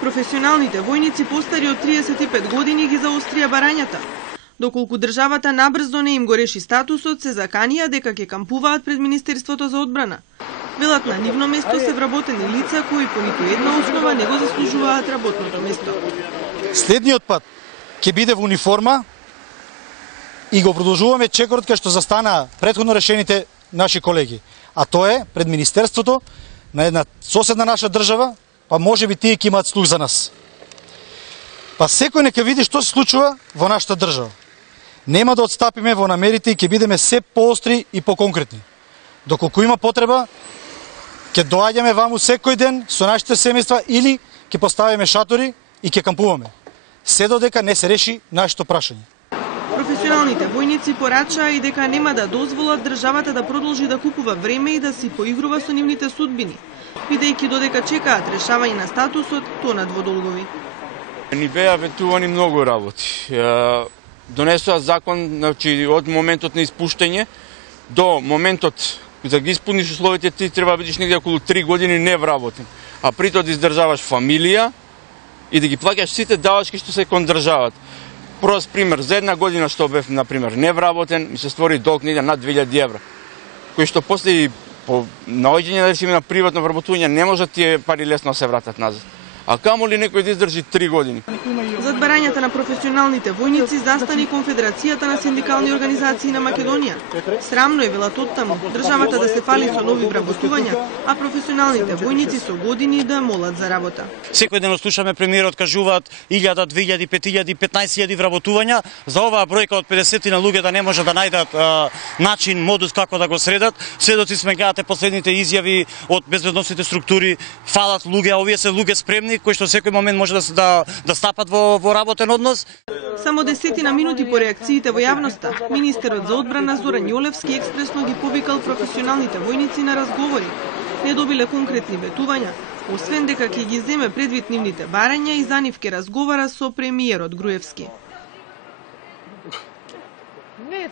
Професионалните војници постари од 35 години ги заострија барањата. Доколку државата набрзо не им го реши статусот, се заканија дека ќе кампуваат пред Министерството за одбрана. Велат на нивно место се вработени лица кои по ниту една основа не го заслужуваат работното место. Следниот пат ќе биде во униформа и го продолжуваме чекорот кај што застана претходно решените наши колеги. А тоа е пред Министерството на една соседна наша држава, па може би тие ќе имаат слух за нас. Па секој нека види што се случува во нашата држава. Нема да отстапиме во намерите и ќе бидеме се поостри и поконкретни. Доколку има потреба, ќе доаѓаме ваму секој ден со нашите семејства или ќе поставиме шатори и ќе кампуваме. Се додека не се реши нашето прашање. Професионалните војници порачаа и дека нема да дозволат државата да продолжи да купува време и да си поигрува со нивните судбини, бидејќи додека чекаат решавање на статусот, тонат во долгови. Ни беа ветувани многу работи. Донесоа закон, значи од моментот на испуштање до моментот за ги исполниш условите, ти треба да бидеш негде околу 3 години невработен. А притоа да издржаваш фамилија и да ги плаќаш сите давачки што се кон државата. Прост пример, за една година што бев, например, невработен, ми се створи долг негде над 2000 евра, кои што после по наоѓање на приватно вработување не може тие пари лесно се вратат назад. А камо ли некој да издржи 3 години? Зад барањата на професионалните војници застани Конфедерацијата на синдикални организации на Македонија. Срамно е, велат оттаму, државата да се фали со нови вработувања, а професионалните војници со години да молат за работа. Секој ден слушаме премиерот кажуваат 1000, 2000, 5000, 15000 вработувања. За оваа бројка од 50 на луѓе да не може да најдат начин, модус како да го средат. Сведоци сме, гледате последните изјави од безбедносните структури, фалат луѓе, а овие се луѓе спремни кои што секој момент може да стапат во работен однос. Само 10 минути по реакциите во јавноста, министерот за одбрана Зоран Јолевски експресно ги повикал професионалните војници на разговори. Не добиле конкретни ветувања, освен дека ќе ги земе предвид нивните барања и за нив ќе разговара со премиерот Груевски. Не,